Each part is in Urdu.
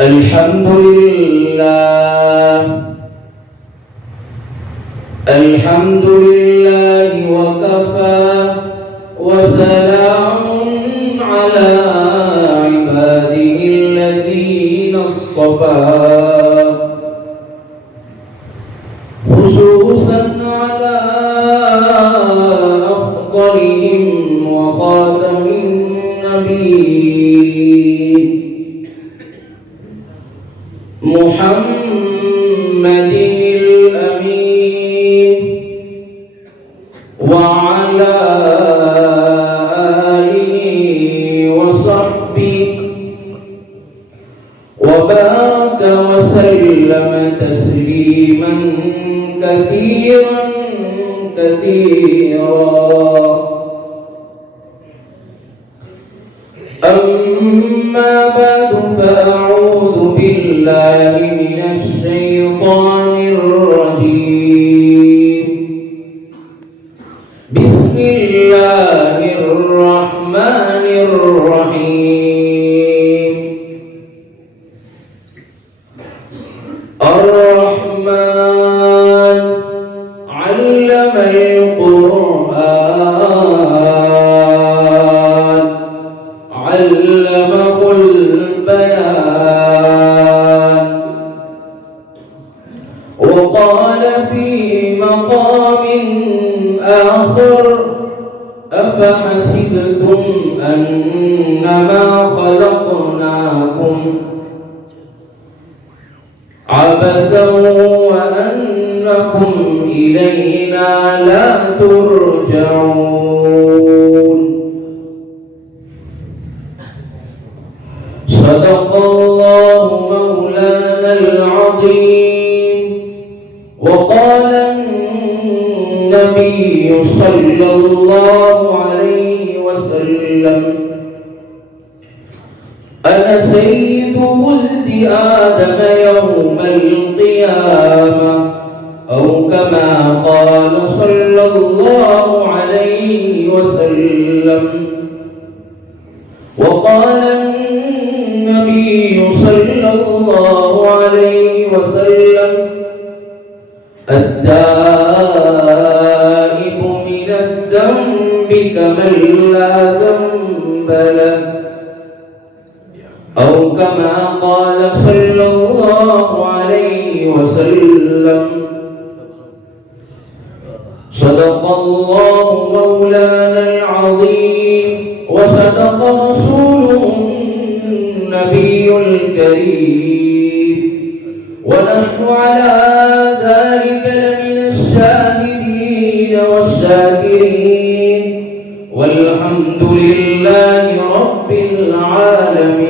الحمد لله وكفى وسلام على عباده الذين اصطفى خصوصا على أفضلهم وخاتم النبيين محمد الأمين وعلى آله وصحبه وبارك وسلم تسليما كثيرا أما بعد فأعوذ بالله من الشيطان الرجيم بسم الله الرحمن الرحيم الرحمن علم القرآن علمه البيان وقال في مقام آخر أفحسبتم أنما خلقناكم عبثا وأنكم إلينا لا ترجعون صدق الله مولانا العظيم وقال النبي صلى الله عليه وسلم أنا سيد ولد آدم يوم القيامة أو كما قال صلى الله عليه وسلم وقال النبي صلى الله عليه وسلم التائب من الذنب كمن لا ذنب له أو كما قال صلى الله عليه وسلم صدق الله مولانا العظيم وصدق رسوله النبي الكريم ونحن على ذلك لمن الشاهدين والشاكرين والحمد لله رب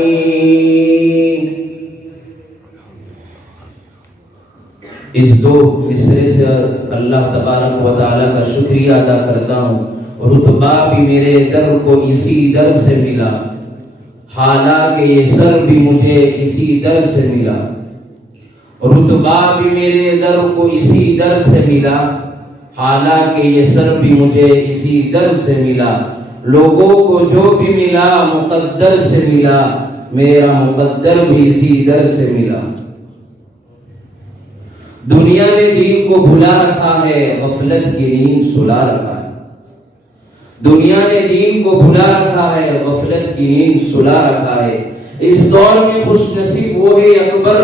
العالمين. اس دو مصرے سے اللہ تبارک و تعالیٰ کا شکریہ ادا کرتا ہوں. رتبہ بھی میرے در کو اسی در سے ملا حالانکہ یہ سر بھی مجھے اسی در سے ملا. رتبہ بھی میرے در کو اسی در سے ملا حالانکہ یہ سر بھی مجھے اسی در سے ملا. لوگوں کو جو بھی ملا مقدر سے ملا میرا مقدر بھی اسی در سے ملا. دنیا نے دین کو بھلا رکھا ہے غفلت کی نیند سلا رکھا ہے. دنیا نے دین کو بھلا رکھا ہے غفلت کی نیند سلا رکھا ہے. اس دور میں خوش نصیب وہ ہے اکبر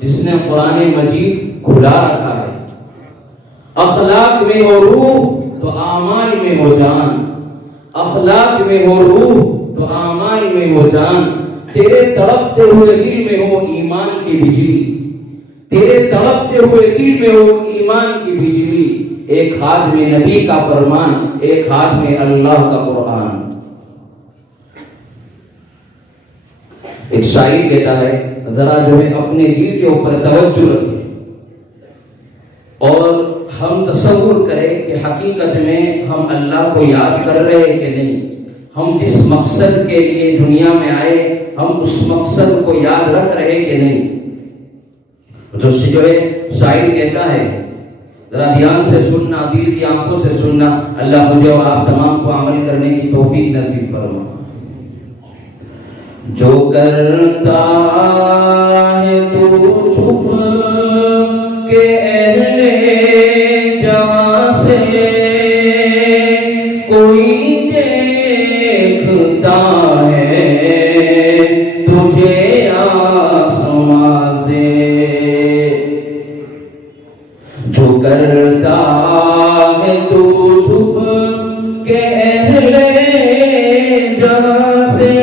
جس نے قرآن مجید کھلا رکھا ہے. اخلاق میں ہو روح تو اعمال میں ہو جان. اخلاق میں ہو روح تو اعمال میں ہو جان. تیرے تڑپتے ہوئے دل میں ہو ایمان کی بجلی. تیرے تڑپتے ہوئے دل میں ہو ایمان کی بجلی. ایک ہاتھ میں نبی کا فرمان ایک ہاتھ میں اللہ کا قرآن. ایک شاعر کہتا ہے ذرا جو ہے اپنے دل کے اوپر توجہ رکھیں اور ہم تصور کریں کہ حقیقت میں ہم اللہ کو یاد کر رہے ہیں کہ نہیں. ہم جس مقصد کے لیے دنیا میں آئے ہم اس مقصد کو یاد رکھ رہے ہیں کہ نہیں. جو ہے شاعر کہتا ہے ذرا دھیان سے سننا دل کی آنکھوں سے سننا. اللہ مجھے اور آپ تمام کو عمل کرنے کی توفیق نصیب فرما. جو کرتا ہے تو چھپ کے اہل جہاں سے، کوئی دیکھتا ہے تجھے آسماں سے، جو کرتا ہے تو چھپ کے اہل جہاں سے،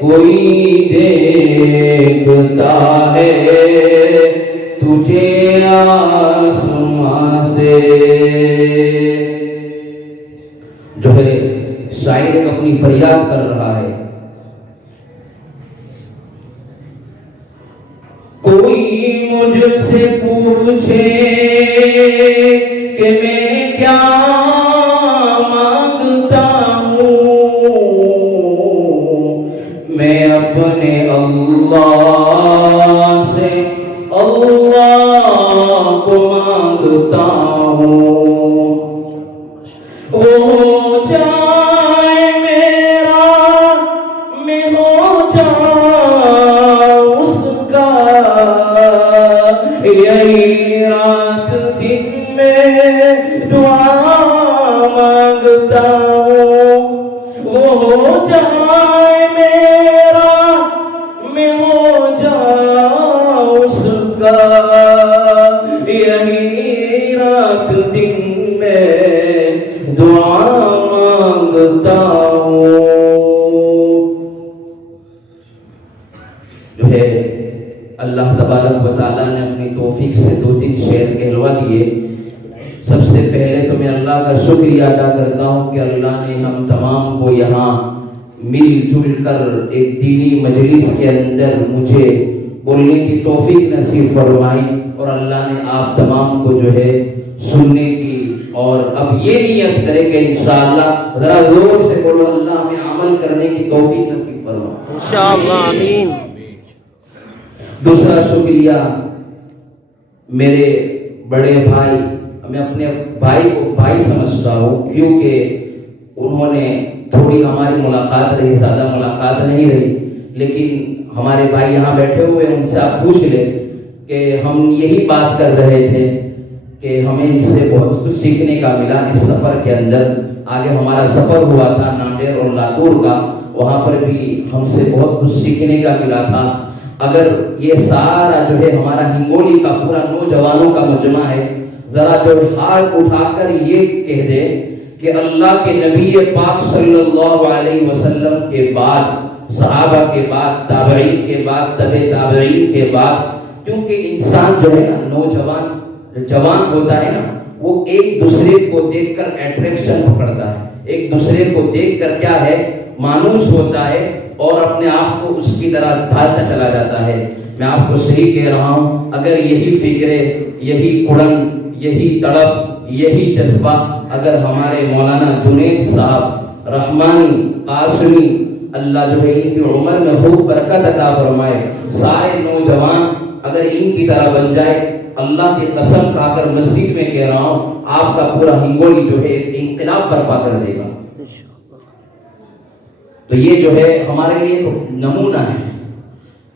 کوئی دیکھتا ہے تجھے آسماں سے۔ جو ہے شاعر اپنی فریاد کر رہا ہے، کوئی مجھ سے پوچھے کہ میں کیا مانگتا ہوں، میں اپنے اللہ سے اللہ کو مانگتا ہوں، وہ جائے میرا میں ہو جاؤں اس کا، یہی رات دن میں دعا مانگتا ہوں، وہ ہو جائے میرا میں ہو جاؤں اس کا، یہی رات دن میں دعا مانگتا ہوں۔ جو ہے اللہ تبارک و تعالیٰ نے اپنی توفیق سے 2-3 شعر کہلوا دیے۔ سب سے پہلے تو میں اللہ کا شکریہ ادا کرتا ہوں کہ اللہ نے ہم تمام کو یہاں مل جل کر ایک دینی مجلس کے اندر مجھے بولنے کی توفیق نصیب فرمائی، اور اللہ نے آپ تمام کو جو ہے سننے کی، اور اب یہ نیت کرے کہ انشاءاللہ ذرا زور سے بولو اللہ ہمیں عمل کرنے کی توفیق نصیب فرمائے انشاءاللہ، آمین۔ دوسرا شکریہ میرے بڑے بھائی، میں اپنے بھائی کو بھائی سمجھتا ہوں کیونکہ انہوں نے تھوڑی ہماری ملاقات رہی، زیادہ ملاقات نہیں رہی، لیکن ہمارے بھائی یہاں بیٹھے ہوئے، ان سے آپ پوچھ لیں کہ ہم یہی بات کر رہے تھے کہ ہمیں ان سے بہت کچھ سیکھنے کا ملا اس سفر کے اندر۔ آگے ہمارا سفر ہوا تھا ناندیڑ اور لاتور کا، وہاں پر بھی ہم سے بہت کچھ سیکھنے کا ملا تھا۔ اگر یہ سارا جو ہے ہمارا ہنگولی کا پورا نوجوانوں کا مجمع ہے، ذرا جو ہاتھ اٹھا کر یہ کہہ دے کہ اللہ کے نبی پاک صلی اللہ علیہ وسلم کے بعد، صحابہ کے بعد، تابعین کے بعد، تبع تابعین کے بعد، کیونکہ انسان جو ہے نا نوجوان جوان ہوتا ہے نا، وہ ایک دوسرے کو دیکھ کر اٹریکشن پکڑتا ہے، ایک دوسرے کو دیکھ کر کیا ہے مانوس ہوتا ہے، اور اپنے آپ کو اس کی طرح ڈھالتا چلا جاتا ہے۔ میں آپ کو صحیح کہہ رہا ہوں، اگر یہی فکرے، یہی کڑن، یہی تڑپ، یہی جذبہ اگر ہمارے مولانا جنید صاحب رحمانی قاسمی، اللہ جو ہے ان کی عمر میں خوب برکت عطا فرمائے، سارے نوجوان اگر ان کی طرح بن جائے، اللہ کی قسم کھا کر مسجد میں کہہ رہا ہوں آپ کا پورا ہنگولی جو ہے انقلاب برپا کر دے گا۔ تو یہ جو ہے ہمارے لیے نمونہ ہے،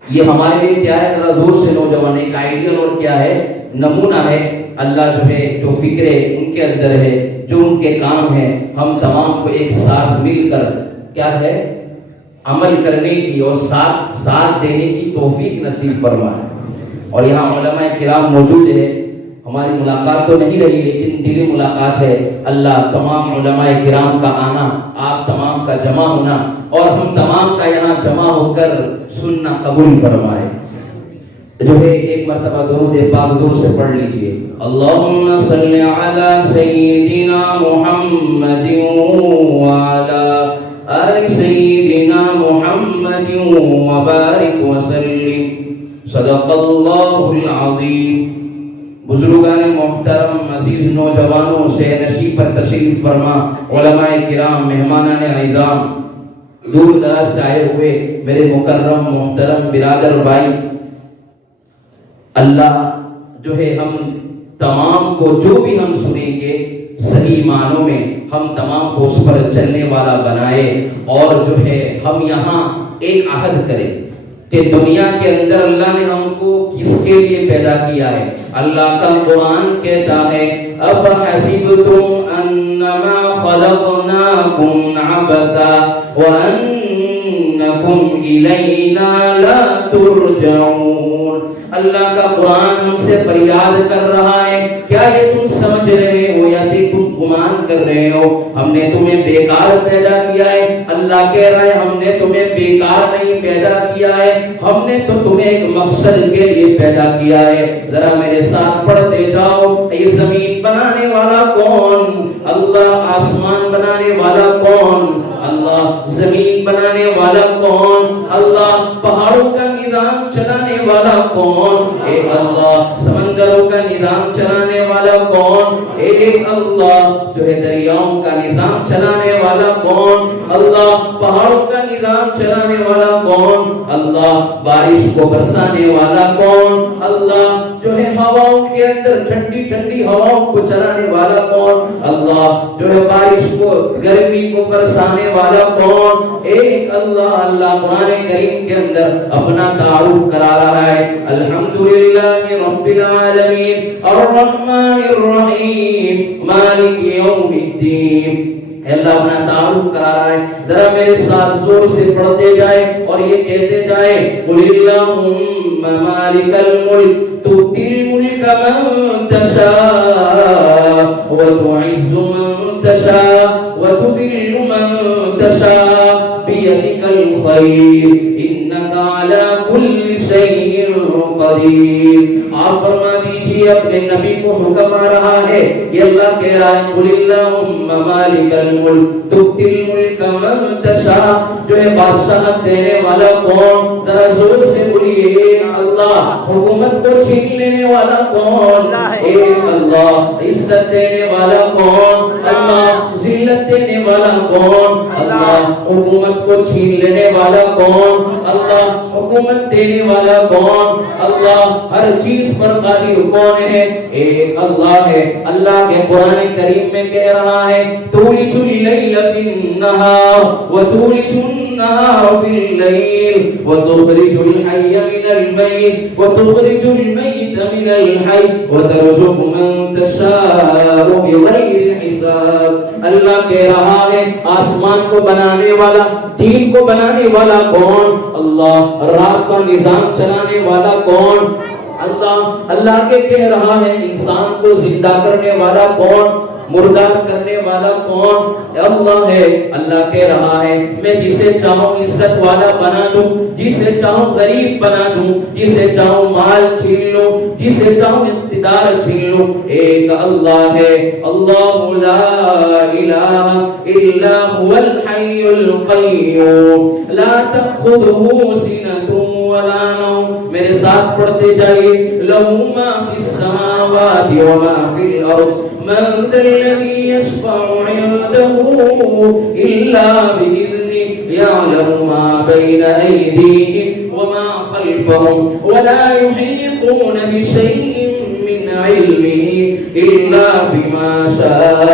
یہ ہمارے لیے کیا ہے، ذرا زور سے نوجوان ایک آئیڈیل اور کیا ہے نمونہ ہے۔ اللہ جو ہے جو فکرے ان کے اندر ہے، جو ان کے کام ہے، ہم تمام کو ایک ساتھ مل کر کیا ہے عمل کرنے کی اور ساتھ دینے کی توفیق نصیب فرمائے۔ اور یہاں علماء کرام موجود ہے، ہماری ملاقات تو نہیں رہی لیکن دلی ملاقات ہے۔ اللہ تمام علماء کرام کا آنا، آپ تمام کا جمع ہونا، اور ہم تمام کا یہاں جمع ہو کر سننا قبول فرمائے۔ جو ہے ایک مرتبہ درود پاک دور سے پڑھ لیجئے، اللہم صلی علی سیدنا محمد وعلی آل سیدنا محمد وبارک وسلم، صدق اللہ العظیم۔ بزرگان محترم، عزیز نوجوانوں، شہر نشیب پر تشریف فرما، علماء کرام، مہمانان اعظام، دور دراز سے آئے ہوئے میرے مکرم محترم برادر بھائی، اللہ جو ہے ہم تمام کو جو بھی ہم سنیں گے صحیح معنوں میں ہم تمام کو اس پر چلنے والا بنائے، اور جو ہے ہم یہاں ایک عہد کریں کہ دنیا کے اندر اللہ نے ہم کو کس کے لیے پیدا کیا ہے۔ اللہ کا قرآن کہتا ہے أَفَحَسِبْتُمْ أَنَّمَا خَلَقْنَاكُمْ عَبَثًا وَأَنَّكُمْ إِلَيْنَا لَا تُرْجَعُونَ۔ اللہ کا قرآن ہم سے فریاد کر رہا ہے، کیا یہ تم سمجھ رہے ہو یا تم گمان کر رہے ہو ہم نے تمہیں بیکار پیدا کیا ہے؟ اللہ کہہ رہا ہے ہم نے تمہیں بیکار نہیں پیدا کیا ہے، ہم نے تو تمہیں ایک مقصد کے لیے پیدا کیا ہے۔ ذرا میرے ساتھ پڑھتے جاؤ، یہ زمین بنانے والا کون؟ اللہ۔ آسمان بنانے والا کون؟ اللہ۔ زمین بنانے والا کون؟ اللہ۔ پہاڑوں کا نظام چلانے والا کون؟ ایک اللہ۔ سمندروں کا نظام چلانے والا کون؟ ایک اللہ۔ جو ہے دریاؤں کا نظام چلانے والا کون؟ اللہ۔ پہاڑوں کا نظام چلانے والا کون؟ اللہ۔ بارش کو برسانے والا کون؟ اللہ۔ جو ہے ہواؤں کے اندر ٹھنڈی ٹھنڈی ہواؤں کو چلانے والا کون؟ اللہ۔ جو ہے بارش کو گرمی کو برسانے والا کون؟ ایک اللہ۔ اللہ قرآن کریم کے اندر اپنا تعارف کرا رہا ہے، الحمدللہ رب العالمین الرحمن الرحیم مالک یوم الدین۔ اللہ اپنا تعارف کرا رہا ہے، ذرا میرے ساتھ زور سے پڑھتے جائے اور یہ کہتے جائے قل اللہم مالک الملک تؤتی الملک من تشاء وتعز من تشاء وتذل من تشاء بیدک الخیر انک علی کل شیء قدیر۔ آپ فرما دیجیے، اپنے نبی کو حکم آ رہا ہے کہ اللہ کہہ رہا ہے قل اللہم مالک الملک تؤتی الملک من تشاء، جو ہے بادشاہت دینے والا کون؟ ذرا زور سے بولیے اللہ۔ حکومت کو چھین لینے والا کون؟ ایک اللہ۔ عزت دینے والا کون؟ اللہ۔ ذلت دینے والا کون؟ اللہ۔ حکومت کو چھین لینے والا کون؟ اللہ۔ حکومت دینے والا کون؟ اللہ۔ ہر چیز پر قادر کون ہے؟ ایک اللہ ہے۔ اللہ کے قرآن کریم میں کہہ رہا ہے تولج اللیل فی النہار وتولج النہار فی اللیل وتخرج الحی من المیت وتخرج المیت من الحی وترزق من تشاء بغیر حساب۔ اللہ کہہ رہا ہے آسمان کو بنانے والا، دین کو بنانے والا کون؟ اللہ۔ رات کا نظام چلانے والا کون؟ اللہ۔ اللہ کے کہہ رہا ہے انسان کو زندہ کرنے والا کون؟ مردار کرنے والا کون؟ اللہ ہے۔ اللہ کہہ رہا ہے میں جسے چاہوں عزت والا بنا دوں، جسے چاہوں غریب بنا دوں، جسے چاہوں مال چھین لوں، جسے چاہوں اقتدار چھین لوں۔ ایک اللہ ہے، اللہ لا الہ الا هو الحی القیوم لا تأخذہ سنۃ ولا نوم۔ میرے ساتھ پڑھتے جائیے لہ ما فی السماوات وما فی الارض من ذا الذي يشفع عنده إلا بإذنه يعلم ما بين أيديهم وما خلفهم ولا يحيطون بشيء من علمه إلا بما شاء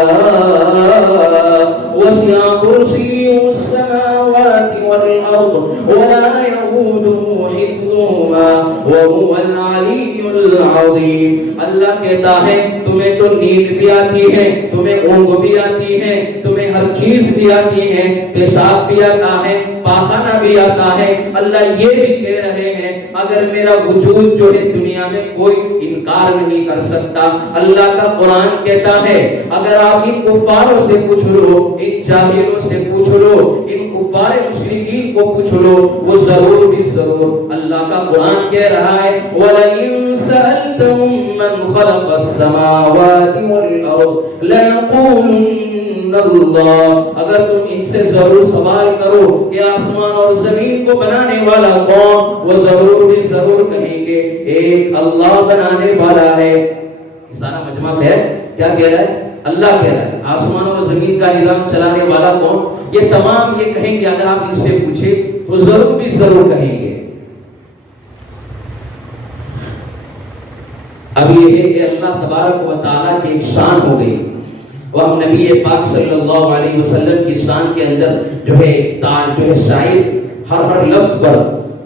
وسع كرسيه السماوات والأرض ولا يؤوده حفظهما وهو العلي العظيم۔ اللہ کہتا ہے تمہیں تو نیند بھی آتی ہے، تمہیں اونگ بھی آتی ہے، تمہیں ہر چیز بھی آتی ہے، پیشاب بھی آتا ہے، پاخانہ بھی آتا ہے۔ اللہ یہ بھی کہہ رہے ہیں اگر میرا وجود جو ہے دنیا میں کوئی انکار نہیں کر سکتا۔ اللہ کا قرآن کہتا ہے اگر آپ ان کفاروں سے پوچھ لو، ان جاہلوں سے پوچھ لو، ان کفار مشرکین کو پوچھ لو، وہ ضرور بھی ضرور۔ اللہ کا قرآن کہہ رہا ہے وَلَئِن سَأَلْتَهُم مَّنْ خَلَقَ السَّمَاوَاتِ وَالْأَرْضَ لَيَقُولُنَّ اللَّهُ۔ اگر تم ان سے ضرور سوال کرو کہ آسمان اور زمین کو بنانے والا کون، وہ ضرور بھی ضرور کہیں گے ایک اللہ بنانے والا ہے۔ سارا مجمع ہے کیا کہہ رہا ہے؟ اللہ کہہ رہا ہے آسمان اور زمین کا نظام چلانے والا کون؟ یہ تمام یہ کہیں گے، اگر آپ ان سے پوچھیں تو ضرور بھی ضرور کہیں گے۔ اب یہ ہے کہ اللہ تبارک و تعالیٰ کی ایک شان ہو گئی، وہ ہم نبی پاک صلی اللہ علیہ وسلم کی شان کے اندر جو ہے شاعر ہر لفظ پر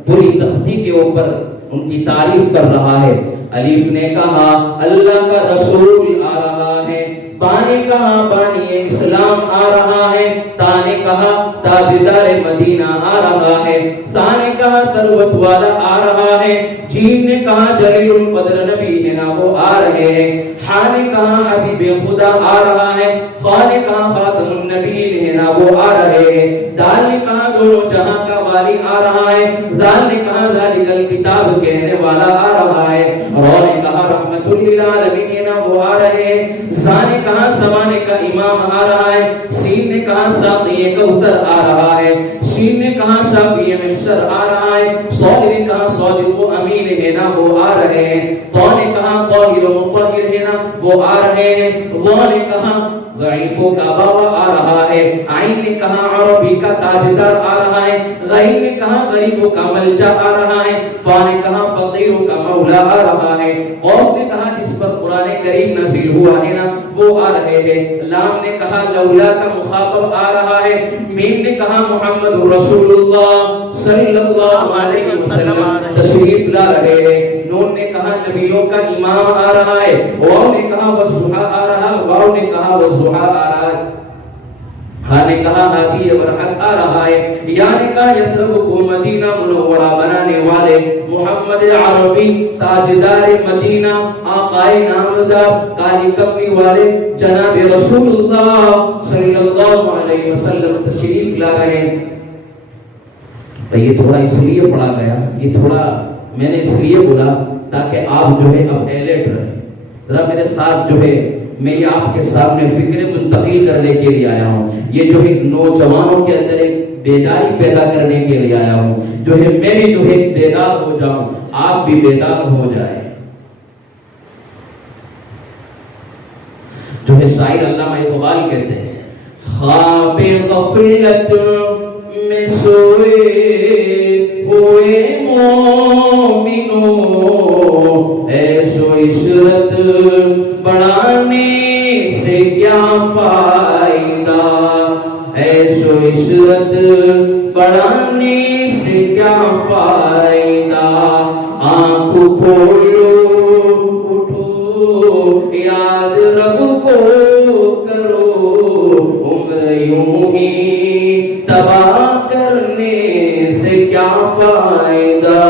پوری تختی کے اوپر ان کی تعریف کر رہا ہے. الف نے کہا اللہ کا رسول آ رہا ہے، با نے کہا بانی اسلام آ رہا ہے، تا نے کہا تاجدار مدینہ آ رہا ہے، سا نے کہا ثروت والا آ رہا ہے، جیم نے کہا جلیل القدر نبی ہے نا وہ آ رہے ہیں، ہا نے کہا حبیب خدا آ رہا ہے، خا نے کہا خاتم النبیین ہے نا وہ آ رہے ہیں، دال نے کہا دونوں جہاں کا والی آ رہا ہے، زال نے کہا ذالک الکتاب کہنے والا آ رہا ہے، رو نے کہا رحمت للعالمین ہے نا وہ آ رہے ہیں، زا نے کہا زمانے کا امام آ رہا ہے، سین نے کہا ساقی کوثر آ رہا ہے، شین نے کہا شافی محشر آ رہا ہے، صاد نے کہا صادق و امین ہے نا وہ آ رہے ہیں، طا نے کہا طاہر و مطہر ہے نا وہ آ رہے ہیں، وا نے کہا ضعیفوں کا بابا آ رہا ہے، عین نے کہا عربی کا تاجدار آ رہا ہے، غین نے کہا غریبوں کا ملجا آ رہا ہے، فا نے کہا فقیروں کا مولا آ رہا ہے، قوف نے کہا جس پر قرآن کریم نازل ہوا ہے نا وہ آ رہے ہیں، لام نے کہا لولا کا مخاطب آ رہا ہے، میم نے کہا محمد رسول اللہ صلی اللہ علیہ وسلم تشریف لا رہے ہیں، نون نے کہا نبیوں کا امام آ رہا ہے، واو نے کہا والضحیٰ آ رہا ہے، واو نے کہا والضحیٰ آ رہا ہے، ہاں نے کہا ہادی برحق آ رہا ہے، یا نے کہا یثرب کو مدینہ منورہ بنانے والے محمد عربی تاجدار مدینہ آقائے نامدار کالی کملی والے جناب رسول اللہ صلی اللہ علیہ وسلم تشریف لا رہے ہیں. یہ تھوڑا اس لیے پڑھا گیا، یہ تھوڑا میں نے اس لیے بولا تاکہ آپ جو ہے اب الرٹ رہیں. ذرا میرے ساتھ جو ہے میں یہ آپ کے سامنے فکر منتقل کرنے کے لیے آیا ہوں، یہ جو ہے نوجوانوں کے اندر ایک بیداری پیدا کرنے کے لیے آیا ہوں، جو ہے میں بھی جو ہے بیدار ہو جاؤں، آپ بھی بیدار ہو جائیں. جو ہے شاعر علامہ اقبال کہتے ہیں خواب غفلت میں سوئے ہوئے مومنوں ایش و عشرت بڑھانے سے کیا فائدہ، ایش و عشرت بڑھانے سے کیا فائدہ، آنکھ کھولو اٹھو یاد رب کو کرو، عمر یوں ہی تباہ کرنے سے کیا فائدہ.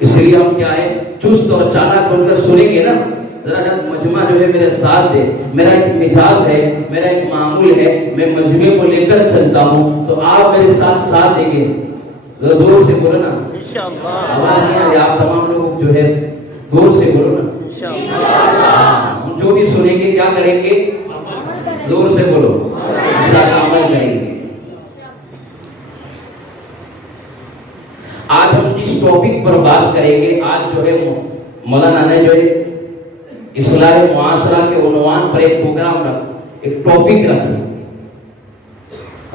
اس لیے ہم کیا ہے چست اور چالاک بن کر سنیں گے نا. ذرا جب مجمع جو ہے میرے ساتھ دے، میرا ایک مزاج ہے، میرا ایک معمول ہے، میں مجمع کو لے کر چلتا ہوں، تو آپ میرے ساتھ دیں گے. ذرا زور سے بولو نا انشاءاللہ. آواز نہیں آ رہی، آپ تمام لوگ جو ہے زور سے بولو نا انشاءاللہ. ہم جو بھی سنیں گے کیا کریں گے؟ زور سے بولو انشاءاللہ عمل کریں گے. آج ہم جس ٹاپک پر بات کریں گے، آج جو ہے مولانا نے جو ہے اصلاح معاشرہ کے عنوان پر ایک پروگرام رکھا، ایک ٹاپک رکھا،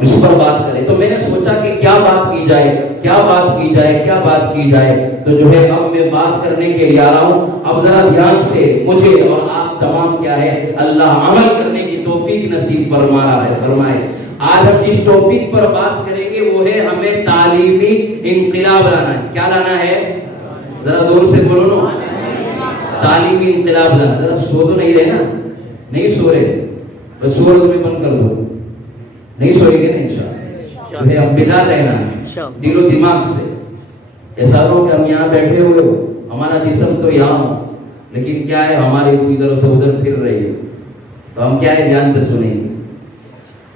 اس پر بات کریں. تو میں نے سوچا کہ کیا بات کی جائے، کیا بات کی جائے، کیا بات کی جائے. تو جو ہے اب میں بات کرنے کے لیے آ رہا ہوں. اب ذرا دھیان سے مجھے اور آپ تمام کیا ہے اللہ عمل کرنے کی توفیق نصیب فرمائے. آج ہم جس ٹاپک پر بات کریں گے وہ ہے ہمیں تعلیمی انقلاب لانا ہے. کیا لانا ہے؟ ذرا زور سے بولو نا. تعلیمی انقلاب لانا. ذرا سو تو نہیں رہے نا؟ نہیں سو رہے؟ بس سو رہے تو میں بند کر دو. نہیں سوئے گے نا انشاءاللہ. ہم بیدار رہنا ہے دل و دماغ سے. ایسا نہ ہو کہ ہم یہاں بیٹھے ہوئے ہو، ہمارا جسم تو یہاں ہو لیکن کیا ہے ہماری ادھر سے ادھر پھر رہی ہے. تو ہم کیا ہے دھیان سے سنیں گے.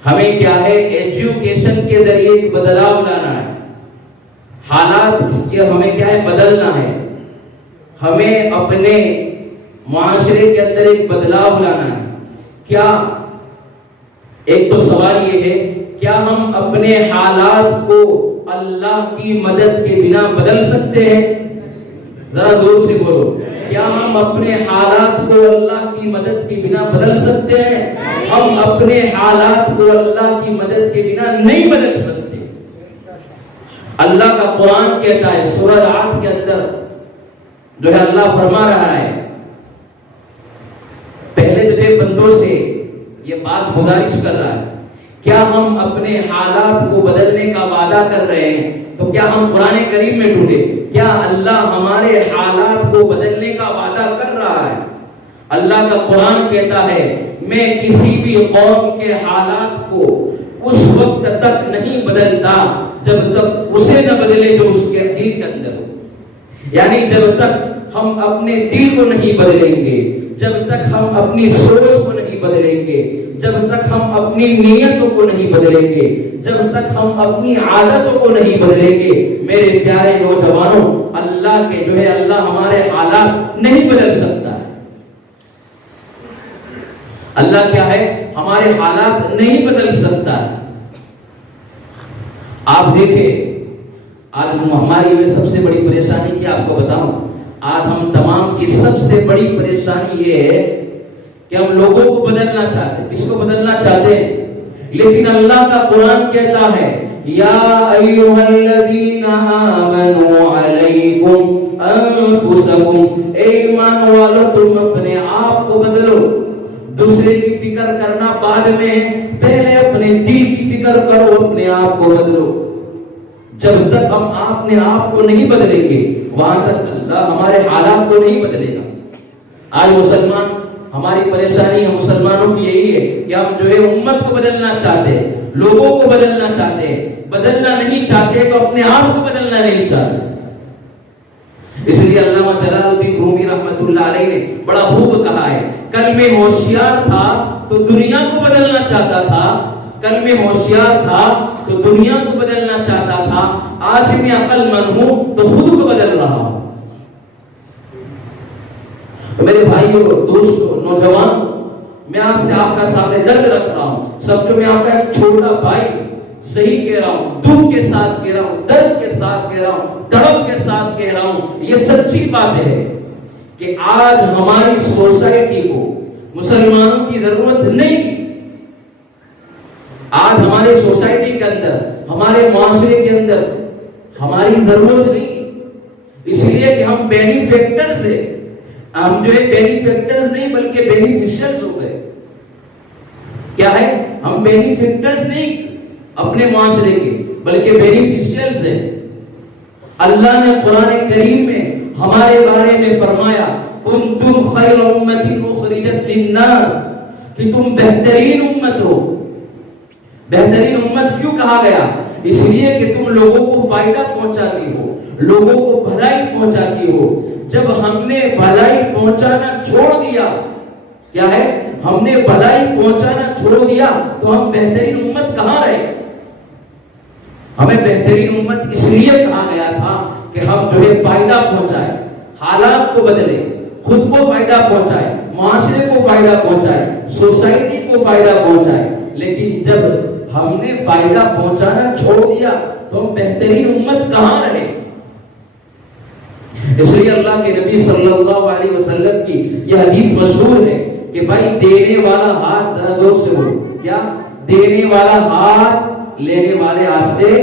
ہمیں کیا ہے ایجوکیشن کے ذریعے ایک بدلاؤ لانا ہے. حالات کے ہمیں کیا ہے بدلنا ہے. ہمیں اپنے معاشرے کے اندر ایک بدلاؤ لانا ہے. کیا ایک تو سوال یہ ہے کیا ہم اپنے حالات کو اللہ کی مدد کے بنا بدل سکتے ہیں؟ ذرا زور سے بولو. کیا ہم اپنے حالات کو اللہ کی مدد کے بنا بدل سکتے ہیں؟ ہم اپنے حالات کو اللہ کی مدد کے بنا نہیں بدل سکتے. اللہ کا قرآن کہتا ہے سورہ رعد کے اندر جو ہے اللہ فرما رہا ہے پہلے تجھے بندوں سے یہ بات گزارش کر رہا ہے، کیا ہم اپنے حالات کو بدلنے کا وعدہ کر رہے ہیں؟ تو کیا ہم قرآن کریم میں ڈھونڈے، کیا اللہ ہمارے حالات کو بدلنے کا وعدہ کر رہا ہے؟ اللہ کا قرآن کہتا ہے میں کسی بھی قوم کے حالات کو اس وقت تک نہیں بدلتا جب تک اسے نہ بدلے جو اس کے دل کے اندر ہو. یعنی جب تک ہم اپنے دل کو نہیں بدلیں گے، جب تک ہم اپنی سوچ کو نہیں بدلیں گے، جب تک ہم اپنی نیتوں کو نہیں بدلیں گے، جب تک ہم اپنی عادتوں کو نہیں بدلیں گے، میرے پیارے نوجوانوں، اللہ کے جو ہے اللہ ہمارے حالات نہیں بدل سکتا ہے. اللہ کیا ہے؟ ہمارے حالات نہیں بدل سکتا ہے. آپ دیکھیں آج ہماری سب سے بڑی پریشانی کیا آپ کو بتاؤں؟ آج ہم تمام کی سب سے بڑی پریشانی یہ ہے کہ ہم لوگوں کو بدلنا چاہتے ہیں. کس کو بدلنا چاہتے ہیں؟ لیکن اللہ کا قرآن کہتا ہے یا ایھا الذین آمنوا علیکم انفسکم، اے ایمان والو تم اپنے آپ کو بدلو. دوسرے کی فکر کرنا بعد میں، پہلے اپنے دل کی فکر کرو، اپنے آپ کو بدلو. جب تک ہم اپنے آپ کو نہیں بدلیں گے وہاں تک اللہ ہمارے حالات کو نہیں بدلے گا. آج مسلمان، ہماری پریشانی ہے مسلمانوں کی یہی ہے کہ ہم جو ہے امت کو بدلنا چاہتے ہیں، لوگوں کو بدلنا چاہتے ہیں، بدلنا نہیں چاہتے تو اپنے آپ کو بدلنا نہیں چاہتے. اس لیے علامہ جلال الدین رومی رحمۃ اللہ علیہ نے بڑا خوب کہا ہے، کل میں ہوشیار تھا تو دنیا کو بدلنا چاہتا تھا، کل میں ہوشیار تھا تو دنیا کو بدلنا چاہتا تھا، آج میں عقل مند ہوں تو خود کو بدل رہا ہوں. میرے بھائیوں، دوستوں، نوجوان، میں آپ سے آپ کا سامنے درد رکھ رہا ہوں. سب کو میں آپ کا ایک چھوٹا بھائی صحیح کہہ رہا ہوں، دکھ کے ساتھ کہہ رہا ہوں، درد کے ساتھ کہہ رہا ہوں، تڑپ کے ساتھ کہہ رہا ہوں. یہ سچی بات ہے کہ آج ہماری سوسائٹی کو مسلمانوں کی ضرورت نہیں. آج ہماری سوسائٹی کے اندر، ہمارے معاشرے کے اندر ہماری ضرورت نہیں، اس لیے کہ ہم بینیفیکٹرز ہیں. ہم جو ہے بینیفیکٹرز نہیں بلکہ بینیفیشلز ہو گئے. کیا ہے؟ ہم بینیفیکٹرز نہیں اپنے معاشرے کے بلکہ بینیفیشلز ہیں. اللہ نے قرآن کریم میں ہمارے بارے میں فرمایا کنتم خیر امت اخرجت للناس، کہ تم بہترین امت ہو. بہترین امت کیوں کہا گیا؟ اس لیے کہ تم لوگوں کو فائدہ پہنچاتی ہو، لوگوں کو بھلائی پہنچاتی ہو. جب ہم نے بھلائی پہنچانا چھوڑ دیا، کیا ہے؟ ہم نے بھلائی پہنچانا چھوڑ دیا تو ہم بہترین امت کہاں رہے؟ ہمیں بہترین امت اس لیے کہا گیا تھا کہ ہم جو ہے فائدہ پہنچائے، حالات کو بدلے، خود کو فائدہ پہنچائے، معاشرے کو فائدہ پہنچائے، سوسائٹی کو فائدہ پہنچائے. لیکن جب ہم نے فائدہ پہنچانا چھوڑ دیا تو ہم بہترین امت کہاں رہے؟ اس لیے اللہ کے نبی صلی اللہ علیہ وسلم کی یہ حدیث مشہور ہے کہ بھائی دینے والا ہاتھ ذرا زور سے بولو، کیا؟ دینے والا ہاتھ لینے والے ہاتھ سے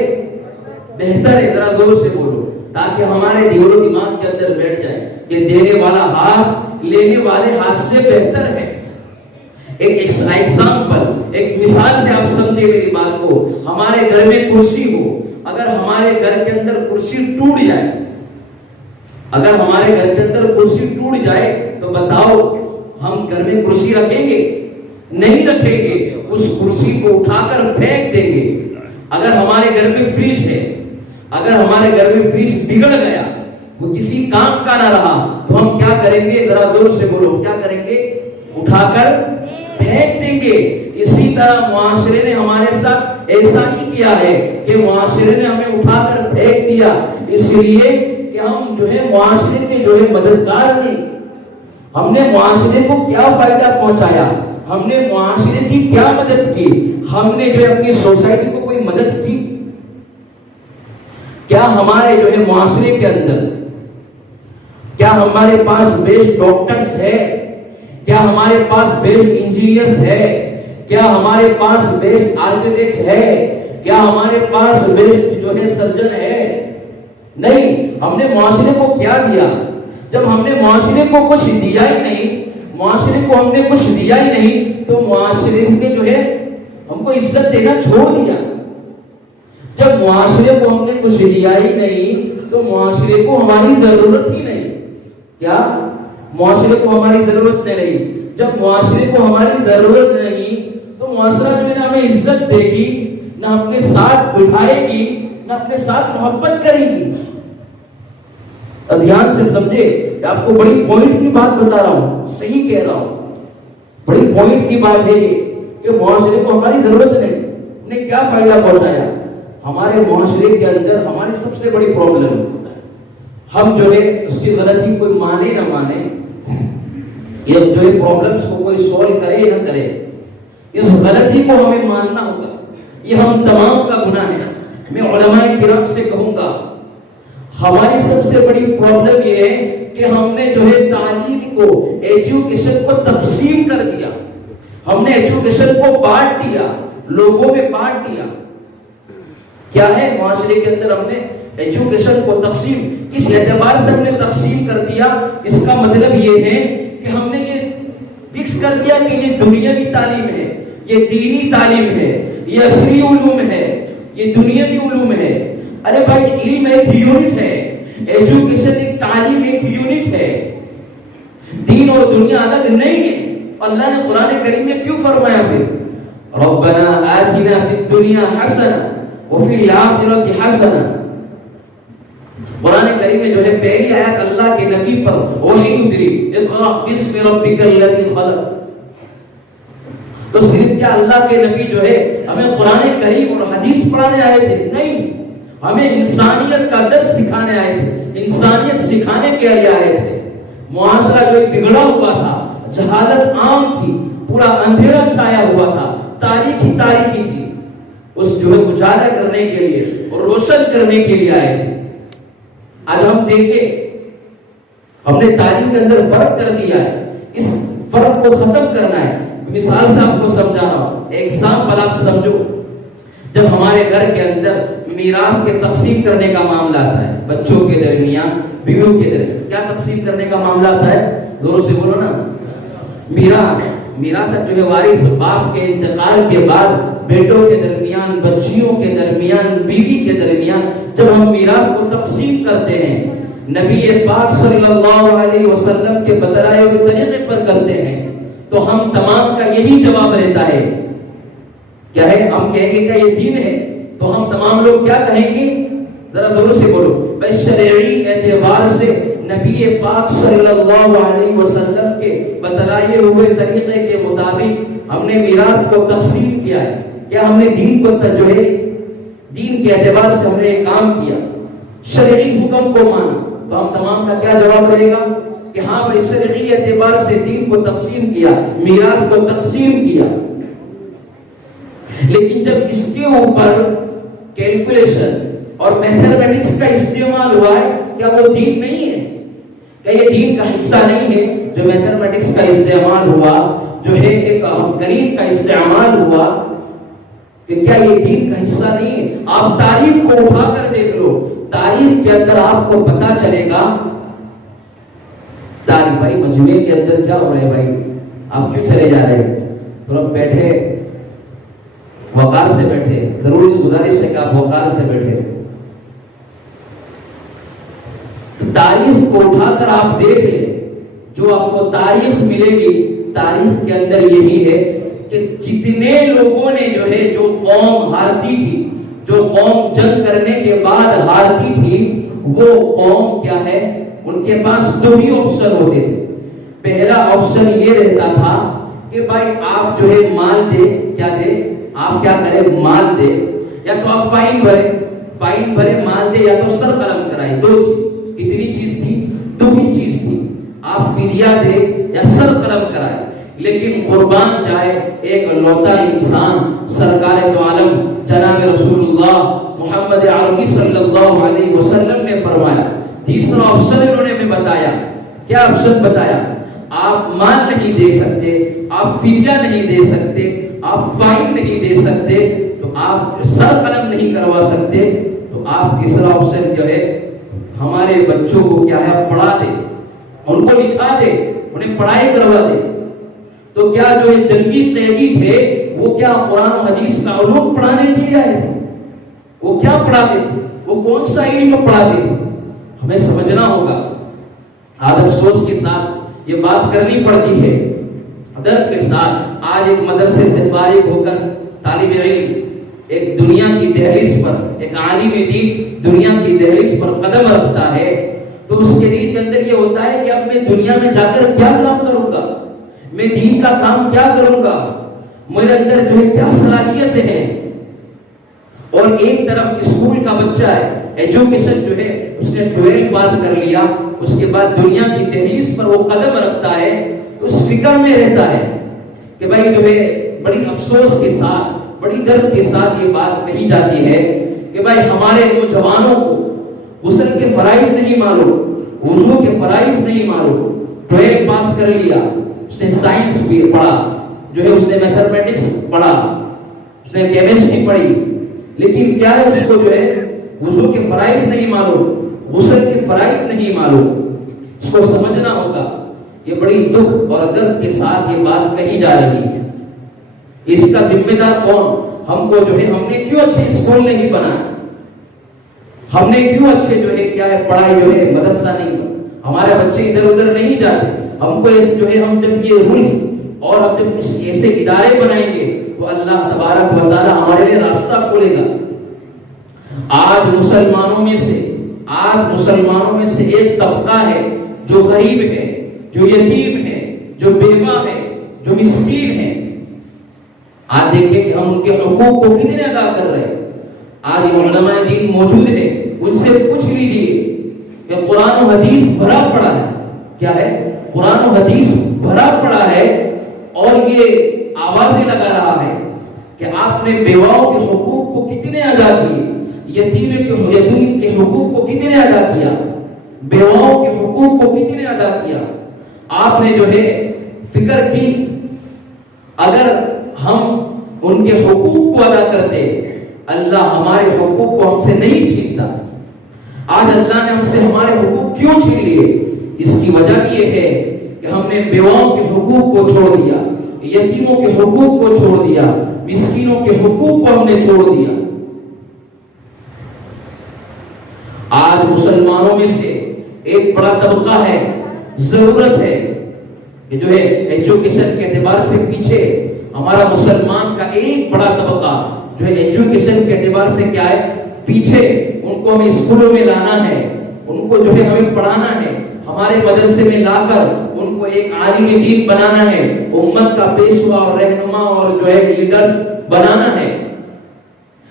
بہتر ہے. ذرا زور سے بولو تاکہ ہمارے دل و دماغ کے اندر بیٹھ جائے کہ دینے والا ہاتھ لینے والے ہاتھ سے بہتر ہے. ایک ایگزامپل، ایک مثال سے آپ سمجھے میری بات کو. ہمارے گھر میں کرسی ہو، اگر ہمارے گھر کے اندر کرسی ٹوٹ جائے، اگر ہمارے گھر کے اندر کرسی ٹوٹ جائے تو بتاؤ ہم گھر میں کرسی رکھیں گے؟ نہیں رکھیں گے، اس کرسی کو اٹھا کر پھینک دیں گے. اگر ہمارے گھر میں فریج ہے، اگر ہمارے گھر میں فریج بگڑ گیا، وہ کسی کام کا نہ رہا تو ہم کیا کریں گے؟ ذرا زور سے بولو، کیا کریں گے؟ اٹھا کر پھینک دیں گے. اسی طرح معاشرے نے ہمارے ساتھ ایسا ہی کیا ہے کہ معاشرے نے ہمیں اٹھا کر پھینک دیا، اس لیے کہ ہم جو ہے معاشرے کے جو ہے مددگار نہیں. ہم نے معاشرے کو کیا فائدہ پہنچایا؟ ہم نے معاشرے کی کیا مدد کی؟ ہم نے جو ہے اپنی سوسائٹی کو کوئی مدد کی؟ کیا ہمارے جو ہے معاشرے کے اندر، کیا ہمارے پاس بیسٹ ڈاکٹرز ہے؟ کیا ہمارے پاس بیسٹ انجینئرز ہے؟ کیا ہمارے پاس بیسٹ آرکیٹیکٹ ہے؟ کیا ہمارے پاس بیسٹ جو ہے سرجن ہے؟ نہیں. ہم نے معاشرے کو کیا دیا؟ جب ہم نے معاشرے کو کچھ دیا ہی نہیں، معاشرے کو ہم نے کچھ دیا ہی نہیں تو معاشرے نے جو ہے ہم کو عزت دینا چھوڑ دیا. جب معاشرے کو ہم نے کچھ دیا ہی نہیں تو معاشرے کو ہماری ضرورت ہی نہیں. کیا معاشرے کو ہماری ضرورت نہیں. جب معاشرے کو ہماری ضرورت نہیں تو معاشرہ جو ہے نہ ہمیں عزت دے گی, نہ اپنے ساتھ بٹھائے گی, نہ اپنے ساتھ محبت کرے گی. دھیان سے سمجھے, آپ کو بڑی پوائنٹ کی بات بتا رہا ہوں, صحیح کہہ رہا ہوں, بڑی پوائنٹ کی بات ہے یہ کہ معاشرے کو ہماری ضرورت نہیں. نے کیا فائدہ پہنچایا ہمارے معاشرے کے اندر؟ ہماری سب سے بڑی پرابلم, ہم جو ہے اس کی غلطی کوئی مانے نہ مانے, یہ جو ہے پرابلمس کو کوئی سولو کرے نہ کرے, اس غلطی کو ہمیں ماننا ہوگا. یہ ہم تمام کا گناہ ہے. میں علماء کرام سے کہوں گا ہماری سب سے بڑی پرابلم یہ ہے کہ ہم نے جو ہے تعلیم کو, ایجوکیشن کو تقسیم کر دیا. ہم نے ایجوکیشن کو بانٹ دیا, لوگوں میں بانٹ دیا. کیا ہے معاشرے کے اندر ہم نے ایجوکیشن کو تقسیم, اس اعتبار سے ہم نے تقسیم کر دیا, اس کا مطلب یہ ہے کہ ہم نے یہ فکس کر دیا کہ یہ دنیاوی تعلیم ہے, یہ دینی تعلیم ہے, یہ عصری علوم ہے, یہ دنیاوی علوم ہے. ارے بھائی علم ایک یونٹ ہے, ایجوکیشن ایک تعلیم ایک یونٹ ہے, دین اور دنیا الگ نہیں ہے. اللہ نے قرآن کریم میں کیوں فرمایا پھر ربنا آتنا فی الدنیا حسنہ وفی الآخرۃ حسنہ. قرآن کریم میں جو ہے پہلی آیت اللہ کے نبی پر وحی اتری, اقرأ بسم ربک الذی خلق. تو صرف کیا اللہ کے نبی جو ہے ہمیں قرآن کریم اور حدیث پڑھانے آئے تھے؟ نہیں, ہمیں انسانیت کا درس سکھانے آئے تھے, انسانیت سکھانے کے لیے آئے تھے. معاشرہ جو بگڑا ہوا تھا, جہالت عام تھی, پورا اندھیرا چھایا ہوا تھا, تاریخی تھی, اس جو ہے اجالا کرنے کے لیے اور روشن کرنے کے لیے آئے تھے. آج ہم دیکھیں ہم نے تعلیم کے اندر فرق کر دیا ہے, اس فرق کو ختم کرنا ہے. مثال سے آپ کو سمجھا رہا ہوں, ایگزامپل آپ سمجھو. جب ہمارے گھر کے اندر میراث کے تقسیم کرنے کا معاملہ آتا ہے, بچوں کے درمیان, بیویوں کے درمیان, کیا تقسیم کرنے کا معاملہ آتا ہے؟ زوروں سے بولو نا. میراث جو ہے وارث باپ کے انتقال کے بعد بیٹوں کے درمیان, بچیوں کے درمیان, بیوی کے درمیان جب ہم میراث کو تقسیم کرتے ہیں, نبی پاک صلی اللہ علیہ وسلم کے بتلائے ہوئے طریقے پر کرتے ہیں, تو ہم تمام کا یہی جواب رہتا ہے. کیا ہے؟ ہم کہیں گے کیا یہ دین ہے؟ تو ہم تمام لوگ کیا کہیں گے؟ ذرا زور سے بولو. بھائی شرعی اعتبار سے نبی پاک صلی اللہ علیہ وسلم کے بتلائے ہوئے طریقے کے مطابق ہم نے میراث کو تقسیم کیا ہے. کیا ہم نے دین کو جو ہے دین کے اعتبار سے ہم نے ایک کام کیا, شرعی حکم کو مانا؟ تو ہم تمام کا کیا جواب رہے گا کہ ہاں بھائی شرعی اعتبار سے دین کو تقسیم کیا, میراث کو تقسیم کیا. لیکن جب اس کے اوپر کیلکولیشن اور میتھمیٹکس کا استعمال ہوا ہے, کیا وہ دین نہیں ہے؟ کیا یہ دین کا حصہ نہیں ہے؟ جو میتھمیٹکس کا استعمال ہوا, جو ہے ایک گنیت کا استعمال ہوا, کہ کیا یہ دین کا حصہ نہیں ہے؟ آپ تاریخ کو اٹھا کر دیکھ لو, تاریخ کے اندر آپ کو پتا چلے گا. تاریخ بھائی مجموعے کے اندر کیا ہو رہا ہے بھائی, آپ کیوں چلے جا رہے ہیں؟ تھوڑا بیٹھے, وقار سے بیٹھے, ضروری گزارش ہے کہ آپ وقار سے بیٹھے. تاریخ کو اٹھا کر آپ دیکھ لیں, جو آپ کو تاریخ ملے گی, تاریخ کے اندر یہی ہے کہ جتنے لوگوں نے جو ہے, جو قوم ہارتی تھی, جو قوم جنگ کرنے کے بعد ہارتی تھی, وہ قوم کیا ہے, ان کے پاس دو ہی آپشن ہوتے تھے. پہلا آپشن یہ رہتا تھا کہ بھائی آپ جو ہے مال دے, کیا دے, آپ کیا کریں, مال دے, یا تو آپ فائن بھرے مال دے, یا تو سر قلم کرائے. دو چیز, کتنی چیز تھی؟ دو ہی چیز تھی, آپ فدیہ دے یا سر قلم کرائے. لیکن قربان جائے ایک لوتا انسان, سرکار دو عالم جناب رسول اللہ محمد عربی صلی اللہ علیہ وسلم نے فرمایا. تیسرا آپشن انہوں نے ہمیں بتایا. کیا آپشن بتایا؟ آپ مال نہیں دے سکتے, آپ فدیہ نہیں دے سکتے, آپ فائن نہیں دے سکتے, تو آپ سر قلم نہیں کروا سکتے, تو آپ تیسرا آپشن جو ہے ہمارے بچوں کو کیا ہے, پڑھا دے, ان کو لکھا دے, انہیں پڑھائی کروا دے. تو کیا جو ہے جنگی قیدی تھے وہ کیا قرآن و حدیث کا علوم پڑھانے کے لیے آئے تھے؟ وہ کیا پڑھاتے تھے؟ وہ کون سا علم پڑھاتے تھے؟ ہمیں سمجھنا ہوگا. آج افسوس کے ساتھ یہ بات کرنی پڑتی ہے، درد کے ساتھ. آج ایک مدرسے سے فارغ ہو کر طالب علم ایک دنیا کی دہلیز پر، ایک عالم دین دنیا کی دہلیز پر قدم رکھتا ہے تو اس کے دل کے اندر یہ ہوتا ہے کہ اب میں دنیا میں جا کر کیا کام کروں گا، میں دین کا کام کیا کروں گا، میرے اندر جو ہے کیا صلاحیتیں ہیں. اور ایک طرف اسکول کا بچہ ہے، ایجوکیشن جو ہے اس نے 12 پاس کر لیا، اس کے بعد دنیا کی دہلیز پر وہ قدم رکھتا ہے تو اس فکر میں رہتا ہے کہ بھائی جو ہے بڑی افسوس کے ساتھ، بڑی درد کے ساتھ یہ بات کہی جاتی ہے کہ بھائی ہمارے نوجوانوں کو غسل کے فرائض نہیں معلوم، وضو کے فرائض نہیں معلوم. 12 پاس کر لیا، اس نے سائنس بھی پڑھا، جو ہے اس نے میتھمیٹکس پڑھا، اس نے کیمسٹری پڑھی، لیکن کیا ہے اس کو جو ہے وضو کے فرائض نہیں معلوم، غسل کے فرائض نہیں معلوم. اس کو سمجھنا ہوگا. یہ بڑی دکھ اور درد کے ساتھ یہ بات کہی جا رہی ہے. اس کا ذمہ دار کون؟ ہم کو جو ہے ہم نے کیوں اچھے اسکول نہیں بنائے، ہم نے کیوں اچھے جو ہے کیا ہے پڑھائی جو ہے مدرسہ نہیں بنا، ہمارے بچے ادھر ادھر نہیں جاتے. ہم کو جو ہے ہم جب یہ رولز اور ہم جب ایسے ادارے بنائیں گے تو اللہ تبارک و تعالی ہمارے لیے راستہ کھولے گا. آج مسلمانوں میں سے ایک طبقہ ہے جو غریب ہے، جو یتیم ہے، جو بیوہ ہے، جو مسکین ہے. آج دیکھیں کہ ہم ان کے حقوق کو کتنے ادا کر رہے ہیں. آج علماء دین موجود ہیں، ان سے پوچھ لیجئے کہ قرآن و حدیث بھرا پڑا ہے. کیا ہے؟ قرآن و حدیث بھرا پڑا ہے اور یہ آوازیں لگا رہا ہے کہ آپ نے بیواؤں کے حقوق کو کتنے ادا کیے، یتیم کے حقوق کو کتنے ادا کیا، بیواؤں کے حقوق کو کتنے ادا کیا. آپ نے جو ہے فکر کی اگر ہم ان کے حقوق کو ادا کرتے اللہ ہمارے حقوق کو ہم سے نہیں چھینتا. آج اللہ نے ہم سے ہمارے حقوق کیوں چھین لیے؟ اس کی وجہ یہ ہے کہ ہم نے بیواؤں کے حقوق کو چھوڑ دیا، یتیموں کے حقوق کو چھوڑ دیا، مسکینوں کے حقوق کو ہم نے چھوڑ دیا. آج مسلمانوں میں سے ایک بڑا طبقہ ہے، ضرورت ہے کہ جو ہے ایجوکیشن کے اعتبار سے پیچھے. ہمارا مسلمان کا ایک بڑا طبقہ جو ہے ایجوکیشن کے اعتبار سے کیا ہے پیچھے. ان کو ہمیں اسکولوں میں لانا ہے، ان کو جو ہے ہمیں پڑھانا ہے، ہمارے مدرسے میں لا کر ان کو ایک عالم دین بنانا ہے، امت کا پیشوا اور رہنما اور جو ہے لیڈر بنانا ہے.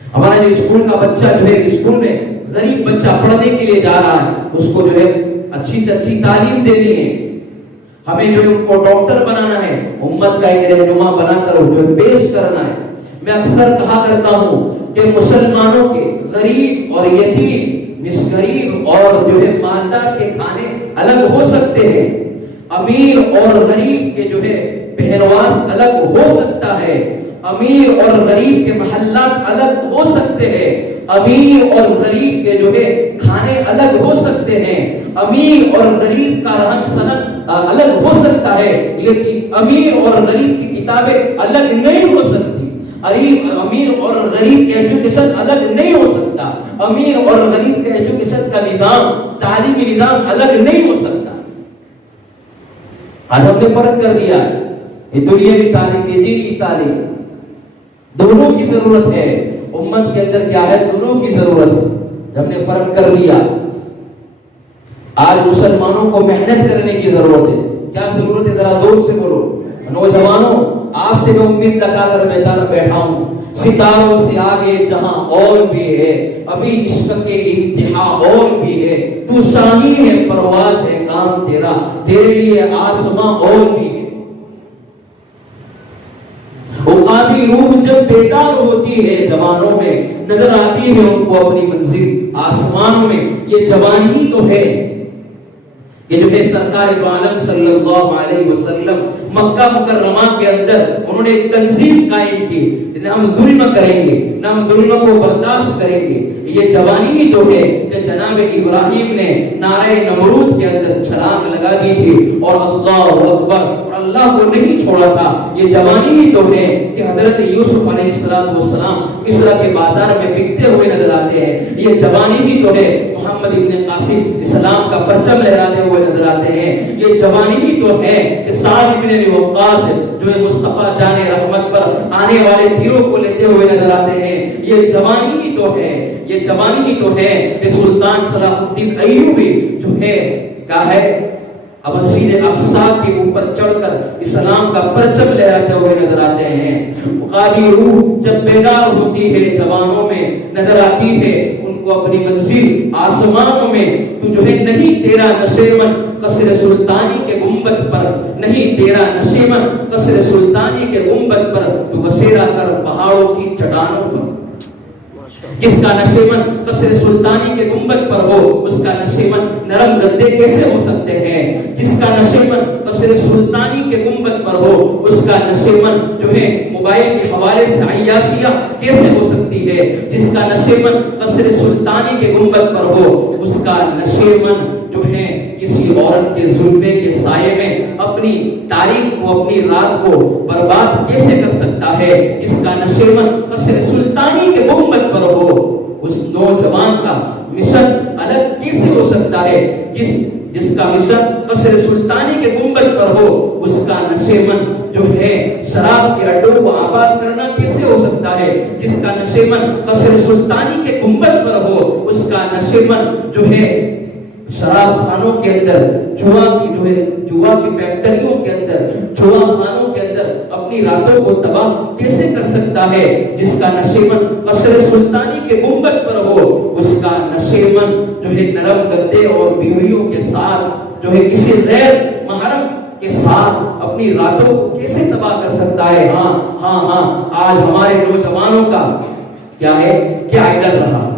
ہمارا جو اسکول کا بچہ جو ہے اسکول میں غریب بچہ پڑھنے کے لیے جا رہا ہے، اس کو جو ہے اچھی سے اچھی تعلیم دینی ہے. ہمیں جو ہے ان کو ڈاکٹر بنانا ہے، امت کا ایک رہنما بنا کر جو ہے پیش کرنا ہے. میں اکثر کہا کرتا ہوں کہ مسلمانوں کے غریب اور یتیم، غریب اور جو ہے مالدار کے کھانے الگ ہو سکتے ہیں، امیر اور غریب کے جو ہے پہنواز الگ ہو سکتا ہے، امیر اور غریب کے محلات الگ ہو سکتے ہیں، امیر اور غریب کے جو ہے کھانے الگ ہو سکتے ہیں، امیر اور غریب کا رہن سہن الگ ہو سکتا ہے، لیکن امیر اور غریب کی کتابیں الگ نہیں ہو سکتی. امیر اور غریب کے ایجوکیشن الگ نہیں ہو سکتا، امیر اور غریب کے ایجوکیشن کا نظام، تعلیمی نظام الگ نہیں ہو سکتا. آج ہم نے فرق کر دیا ہے، یہ دنیاوی تعلیم، یہ دینی تعلیم، دونوں کی ضرورت ہے. امت کے اندر کیا ہے؟ دونوں کی ضرورت ہے. ہم نے فرق کر دیا. آج مسلمانوں کو محنت کرنے کی ضرورت ہے. کیا ضرورت ہے؟ ذرا زور سے بولو. نوجوانوں، آپ سے میں امید لگا کر بیٹھا ہوں، ستاروں سے آگے جہاں اور بھی ہے، ابھی عشق کے انتہا اور بھی ہے. تو شاہی ہے، پرواز ہے کام تیرا، تیرے لیے آسماں اور بھی ہے. عقابی روح جب بیدار ہوتی ہے جوانوں میں، نظر آتی ہے ان کو اپنی منزل آسمانوں میں. یہ جوانی ہی تو ہے کہ جو ہے سرکار دو عالم صلی اللہ علیہ وسلم مکہ مکرمہ کے اندر انہوں نے ایک تنظیم قائم کی، نہ ہم ظلم کریں گے، نہ ہم ظلم کو برداشت کریں گے. یہ جوانی ہی تو ہے کہ جناب جناب ابراہیم نے نعرہ نمرود کے اندر چھلانگ لگا دی تھی اور اللہ اکبر اور اللہ کو نہیں چھوڑا تھا. یہ جوانی ہی تو ہے کہ حضرت یوسف علیہ السلام مصر کے بازار میں بکتے ہوئے نظر آتے ہیں. یہ جوانی ہی تو ہے محمد ابن قاسم اسلام کا پرچم لہراتے ہوئے نظر آتے ہیں. یہ جوانی ہی تو ہے کہ سعد ابن ابی وقاص جو ہے مصطفیٰ جان رحمت پر آنے والے تیروں کو لیتے ہوئے نظر آتے ہیں. یہ جوانی ہی تو ہے, یہ جوانی ہی تو ہے کہ سلطان صلاح الدین ایوبی جو ہے کیا ہے مسجد اقصی کے اوپر چڑھ کر اسلام کا پرچم لہراتے ہوئے نظر آتے ہیں. قاضی روح جب بیدار ہوتی ہے جوانوں میں نظر آتی ہے, ان کو اپنی منزل آسمانوں میں تو جو ہے نہیں تیرا نشیمن قصر سلطانی کے گنبد پر, نہیں تیرا نشیمن قصر سلطانی کے گنبد پر, تو بسیرا کر پہاڑوں کی چٹانوں پر. جس کا نشیمن قصر سلطانی کے گنبد پر ہو اس کا نشیمن نرم گدے کیسے ہو سکتے ہیں؟ جس کا نشیمن قصر سلطانی کے گنبد پر ہو اس کا نشیمن جو ہے موبائل کے حوالے سے عیاشیاں کیسے ہو سکتی ہے؟ جس کا نشیمن قصر سلطانی کے گنبد پر ہو اس کا نشیمن جو ہے کسی عورت کے زلفے کے سائے میں اپنی تاریخ کو, اپنی رات کو برباد کیسے کر سکتا ہے؟ جس کا نشیمن قصر سلطانی کے گنبد پر ہو اس نوجوان کا مشن الگ کیسے ہو سکتا ہے؟ جس کا مشن قصر سلطانی کے گنبد پر ہو اس کا نشیمن جو ہے شراب کے اڈوں کو آباد کرنا کیسے ہو سکتا ہے؟ جس کا نشیمن قصر سلطانی کے گنبد پر ہو اس کا نشیمن جو ہے شراب خانوں کے اندر جوا کی فیکٹریوں کے اندر, جوا خانوں کے اندر اپنی راتوں کو تباہ کیسے کر سکتا ہے؟ جس کا نشیمن قصر سلطانی کے گنبد پر ہو اس کا نشیمن جو ہے نرم گدے اور بیویوں کے ساتھ جو ہے کسی غیر محرم کے ساتھ اپنی راتوں کو کیسے تباہ کر سکتا ہے؟ ہاں آج ہمارے نوجوانوں کا کیا ہے, کیا آئیڈل رہا؟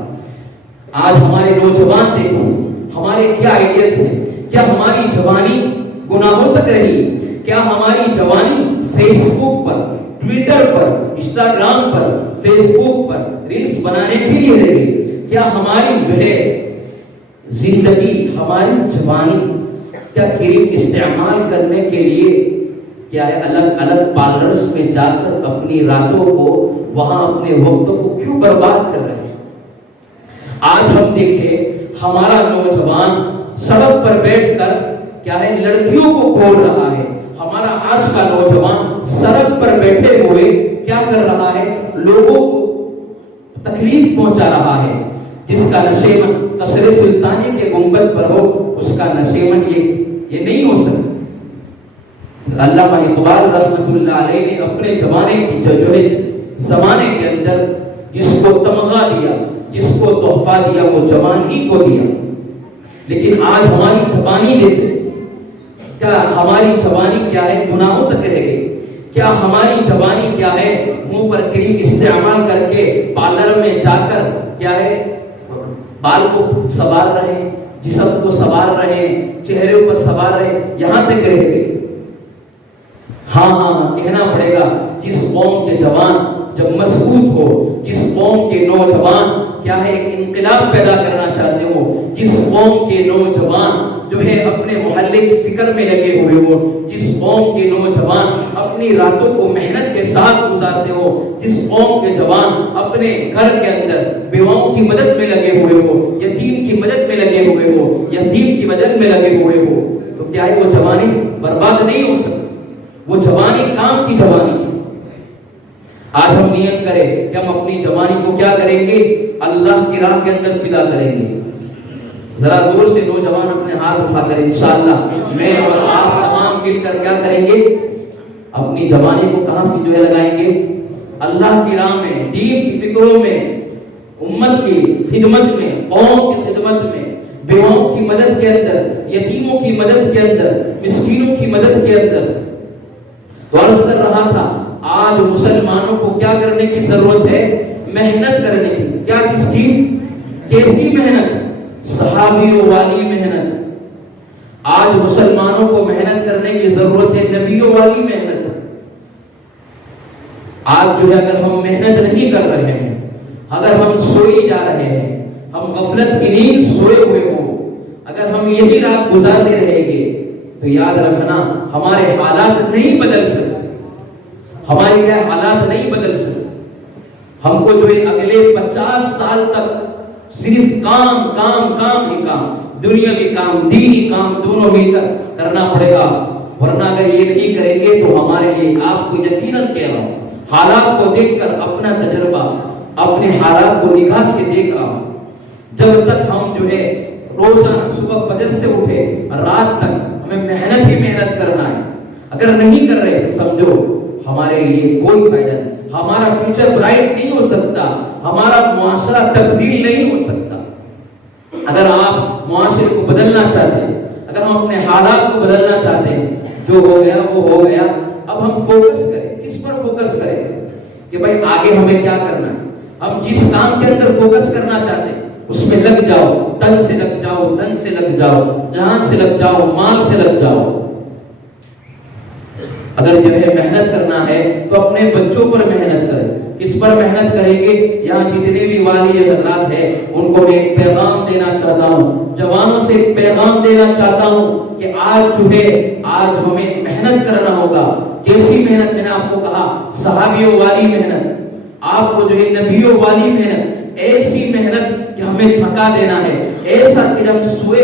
آج ہمارے نوجوان دیکھو ہمارے کیا آئیڈیل تھے. کیا ہماری جوانی گناہوں تک رہی؟ کیا ہماری جوانی فیس بک پر, ٹویٹر پر, انسٹاگرام پر, فیس بک پر ریلز بنانے کے لیے رہ گئی؟ کیا ہماری جو ہے زندگی, ہماری جوانی کیا کریم استعمال کرنے کے لیے کیا ہے الگ الگ پارلرز میں جا کر اپنی راتوں کو وہاں اپنے وقتوں کو کیوں برباد کر رہے ہیں؟ آج ہم دیکھیں ہمارا نوجوان سڑک پر بیٹھ کر کیا ہے لڑکیوں کو کھول رہا ہے. ہمارا آج کا نوجوان سڑک پر بیٹھے ہوئے کیا کر رہا ہے؟ لوگوں کو تکلیف پہنچا رہا ہے. جس کا نشیمن قصر سلطانی کے گنبد پر ہو اس کا نشیمن یہ نہیں ہو سکتا. علامہ اقبال رحمۃ اللہ علیہ نے اپنے زمانے کے اندر جس کو تمغہ دیا, جس کو تحفہ دیا وہ جوانی کو دیا. لیکن آج ہماری جوانی دیکھیں, کیا ہماری جوانی کیا ہے گناہوں تک رہ گئی؟ کیا ہماری جوانی کیا ہے منہ پر کریم استعمال کر کے پارلر میں جا کر کیا ہے بال کو سنوار رہے, جسم کو سنوار رہے, چہرے پر سنوار رہے, یہاں تک رہ گئے؟ ہاں کہنا پڑے گا جس قوم کے جوان جب مضبوط ہو, جس قوم کے نوجوان کیا ہے ایک انقلاب پیدا کرنا چاہتے ہو, جس قوم کے نوجوان جو ہے اپنے محلے کی فکر میں لگے ہوئے ہو, جس قوم کے نوجوان اپنی راتوں کو محنت کے ساتھ گزارتے ہو, جس قوم کے جوان اپنے گھر کے اندر بیواؤں کی مدد میں لگے ہوئے ہو, یتیم کی مدد میں لگے ہوئے ہو, یتیم کی مدد میں لگے ہوئے ہو, تو کیا ہے وہ جوانی برباد نہیں ہو سکتی. وہ جوانی کام کی جوانی ہے. آج ہم نیت کریں کہ ہم اپنی جوانی کو کیا کریں گے؟ اللہ کی راہ کے اندر فدا کریں گے. ذرا زور سے نوجوان اپنے ہاتھ اٹھا کر انشاءاللہ میں اور آپ تمام مل کر کیا کریں گے؟ اپنی جوانی کو کہاں جو ہے لگائیں گے؟ اللہ کی راہ میں, دین کی فکروں میں, امت کی خدمت میں, قوم کی خدمت میں, بیواؤں کی مدد کے اندر, یتیموں کی مدد کے اندر, مسکینوں کی مدد کے اندر. تو عرض کر رہا تھا آج مسلمانوں کو کیا کرنے کی ضرورت ہے؟ محنت کرنے کی. کیا کس کی؟ کیسی محنت؟ صحابیوں والی محنت. آج مسلمانوں کو محنت کرنے کی ضرورت ہے, نبیوں والی محنت. آج جو ہے اگر ہم محنت نہیں کر رہے ہیں, اگر ہم سوئی جا رہے ہیں, ہم غفلت کی نیند سوئے ہوئے ہوں، اگر ہم یہی رات گزارتے رہیں گے تو یاد رکھنا ہمارے حالات نہیں بدل سکتے، ہماری کیا حالات نہیں بدل سکتے۔ ہم کو جو ہے اگلے 50 سال تک صرف کام کام کام ہی کام، دنیاوی کام دینی کام دونوں مل کر کرنا پڑے گا، ورنہ اگر یہ نہیں کریں گے تو ہمارے لیے، آپ کو یقیناً کہہ رہا ہوں، حالات کو دیکھ کر اپنا تجربہ اپنے حالات کو نگاہ سے دیکھ رہا ہوں، جب تک ہم جو ہے روزانہ صبح فجر سے اٹھے رات تک ہمیں محنت ہی محنت کرنا ہے، اگر نہیں کر رہے تو سمجھو ہمارے لیے کوئی فائدہ نہیں، ہمارا فیوچر برائٹ نہیں ہو سکتا، ہمارا معاشرہ تبدیل نہیں ہو سکتا۔ اگر آپ معاشرے کو بدلنا چاہتے ہیں، اگر ہم اپنے حالات کو بدلنا چاہتے ہیں، جو ہو گیا وہ ہو گیا، اب ہم فوکس کریں، کس پر فوکس کریں کہ بھائی آگے ہمیں کیا کرنا ہے، ہم جس کام کے اندر فوکس کرنا چاہتے ہیں اس میں لگ جاؤ، تن سے لگ جاؤ، دن سے لگ جاؤ، جان سے لگ جاؤ، مال سے لگ جاؤ۔ اگر جو ہے محنت کرنا ہے تو اپنے بچوں پر محنت کریں، کس پر محنت کریں گے؟ یہاں جتنے بھی والی حضرات ہیں ان کو میں ایک پیغام دینا چاہتا ہوں، جوانوں سے ایک پیغام دینا چاہتا ہوں کہ آج جو ہے آج ہمیں محنت کرنا ہوگا۔ کیسی محنت؟ میں نے آپ کو کہا صحابیوں والی محنت، آپ کو جو ہے نبیوں والی محنت، ایسی محنت کہ ہمیں تھکا دینا ہے، ایسا کہ ہم سوئے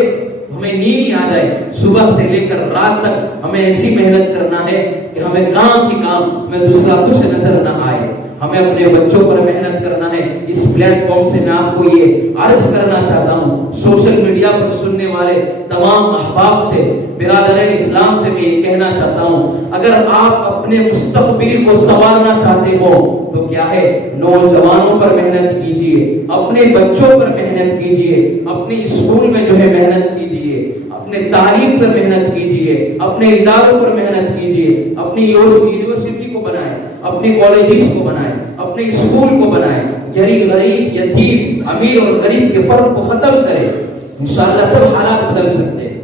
ہمیں نیند ہی آ جائے، صبح سے لے کر رات تک ہمیں ایسی محنت کرنا ہے کہ ہمیں کام ہی کام، ہمیں دوسرا کچھ نظر نہ آئے۔ ہمیں اپنے بچوں پر محنت کرنا ہے۔ اس پلیٹ فارم سے میں آپ کو یہ عرض کرنا چاہتا ہوں، سوشل میڈیا پر سننے والے تمام احباب سے، برادران اسلام سے میں یہ کہنا چاہتا ہوں، اگر آپ اپنے مستقبل کو سنوارنا چاہتے ہو تو کیا ہے، نوجوانوں پر محنت کیجئے، اپنے بچوں پر محنت کیجئے، اپنے اسکول میں جو ہے محنت کیجئے، اپنے تعلیم پر محنت کیجئے، اپنے اداروں پر محنت کیجئے، اپنی یونیورسٹی کو بنائیں، اپنے کالجز کو بنائیں، اپنے اسکول کو بنائیں، غریب یتیم امیر اور غریب کے فرق کو ختم کریں، انشاءاللہ تب حالات بدل سکتے ہیں۔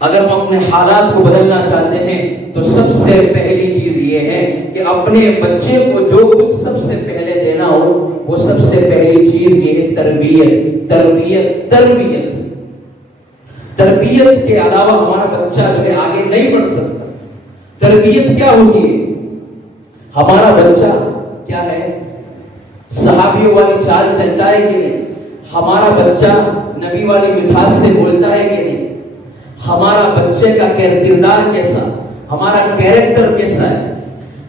اگر ہم اپنے حالات کو بدلنا چاہتے ہیں تو سب سے پہلی چیز یہ ہے کہ اپنے بچے کو جو کچھ سب سے پہلے دینا ہو، وہ سب سے پہلی چیز یہ ہے تربیت، تربیت، تربیت۔ تربیت کے علاوہ ہمارا بچہ جو ہے آگے نہیں بڑھ سکتا۔ تربیت کیا ہوتی ہے؟ ہمارا بچہ کیا ہے، صحابیوں والی چال چلتا ہے کہ نہیں؟ ہمارا بچہ نبی والی مٹھاس سے بولتا ہے کہ نہیں؟ ہمارا بچے کا کردار کیسا، ہمارا کیریکٹر کیسا ہے،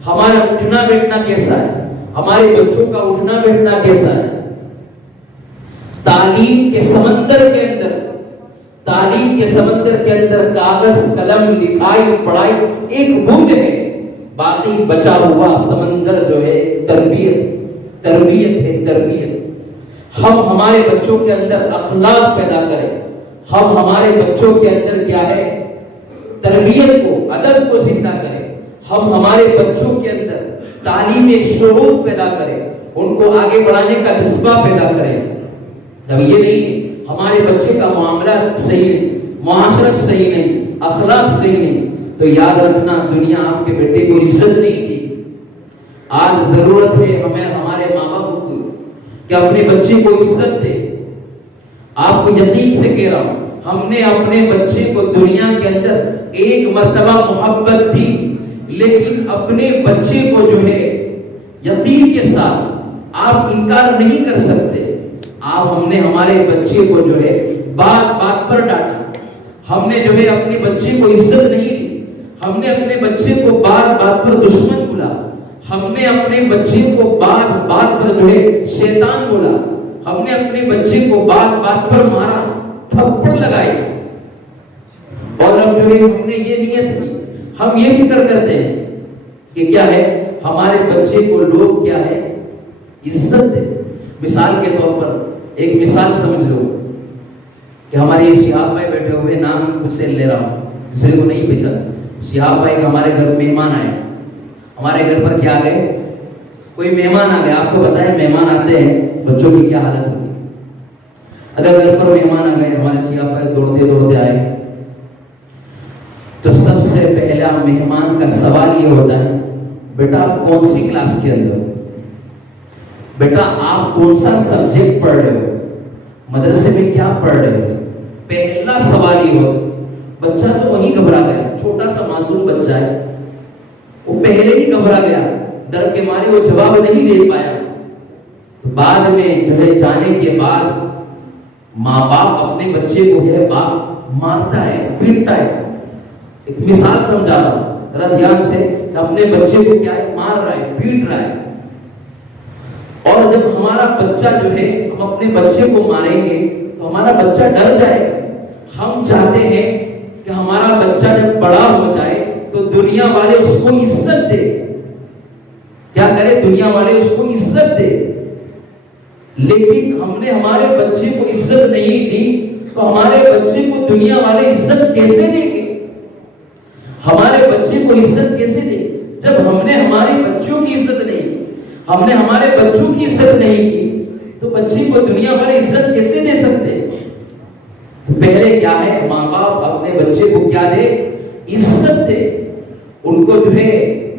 ہمارا اٹھنا بیٹھنا کیسا ہے، ہمارے بچوں کا اٹھنا بیٹھنا کیسا ہے۔ تعلیم کے سمندر کے اندر، تعلیم کے سمندر کے اندر کاغذ قلم لکھائی پڑھائی ایک بوند ہے، باقی بچا ہوا سمندر جو ہے تربیت، تربیت ہے، تربیت۔ ہم ہمارے بچوں کے اندر اخلاق پیدا کریں، ہم ہمارے بچوں کے اندر کیا ہے، تربیت کو، ادب کو زندہ کریں، ہم ہمارے بچوں کے اندر تعلیم شعور پیدا کریں، ان کو آگے بڑھانے کا جذبہ پیدا کریں۔ جب یہ نہیں، ہمارے بچے کا معاملہ صحیح نہیں، معاشرت صحیح نہیں، اخلاق صحیح نہیں، تو یاد رکھنا دنیا آپ کے بیٹے کو عزت نہیں دی۔ آج ضرورت ہے ہمیں ہمارے ماں باپ کو کہ اپنے بچے کو عزت دے۔ آپ کو یقین سے کہہ رہا ہوں، ہم نے اپنے بچے کو دنیا کے اندر ایک مرتبہ محبت دی، لیکن اپنے بچے کو جو ہے یقین کے ساتھ آپ انکار نہیں کر سکتے۔ ہم نے ہمارے بچے کو جو ہے بات بات پر ڈانٹا، ہم نے جو ہے اپنے بچے کو عزت نہیں دی، ہم نے اپنے بچے کو بات بات پر دشمن بولا، ہم نے اپنے بچے کو بات بات پر جو ہے شیطان بولا، ہم نے اپنے بچے کو بات بات پر مارا، تھپڑ لگائے، اور اب جو ہے ہم نے یہ نیت کی، ہم یہ فکر کرتے ہیں کہ کیا ہے، ہمارے بچے کو لوگ کیا ہے عزت دے۔ مثال کے طور پر ایک مثال سمجھ لو کہ ہمارے یہ شہاب بھائی بیٹھے ہوئے، نام کچھ سے لے رہا ہوں، کسی کو نہیں پہچانا، شہاب بھائی کا ہمارے گھر مہمان آئے، ہمارے گھر پر کیا گئے، کوئی مہمان آ گئے۔ آپ کو پتا ہے مہمان آتے ہیں بچوں کی کیا حالت ہوتی ہے۔ اگر گھر پر مہمان آ گئے، ہمارے شہاب بھائی دوڑتے دوڑتے آئے، تو سب سے پہلا مہمان کا سوال یہ ہوتا ہے، بیٹا آپ کون سی کلاس کے اندر ہو؟ بیٹا آپ کون سا سبجیکٹ پڑھ رہے ہو، مدرسے میں کیا پڑھ رہے ہو، پہلا سوال ہی ہو. بچہ تو وہیں گھبرا گیا، چھوٹا سا معصوم بچہ ہے، وہ پہلے ہی گھبرا گیا، ڈر کے مارے وہ جواب نہیں دے پایا. بعد میں جو ہے جانے کے بعد ماں باپ اپنے بچے کو جو ہے باپ مارتا ہے، پیٹتا ہے. ایک مثال سمجھا رہا ہوں ذرا دھیان سے، کہ اپنے بچے کو کیا ہے، مار رہا ہے، پیٹ رہا ہے. اور جب ہمارا بچہ جو ہے، ہم اپنے بچے کو ماریں گے تو ہمارا بچہ ڈر جائے گا. ہم چاہتے ہیں کہ ہمارا بچہ جب بڑا ہو جائے تو دنیا والے اس کو عزت دے. کیا کرے؟ دنیا والے اس کو عزت دے. لیکن ہم نے ہمارے بچے کو عزت نہیں دی تو ہمارے بچے کو دنیا والے عزت کیسے دیں گے؟ ہمارے بچے کو عزت کیسے دیں جب ہم نے ہمارے بچوں کی عزت نہیں کی؟ ہم نے ہمارے بچوں کی عزت نہیں کی تو بچے کو دنیا والے عزت کیسے دے سکتے؟ تو پہلے کیا ہے، ماں باپ اپنے بچے کو کیا دے؟ عزت دے. ان کو جو ہے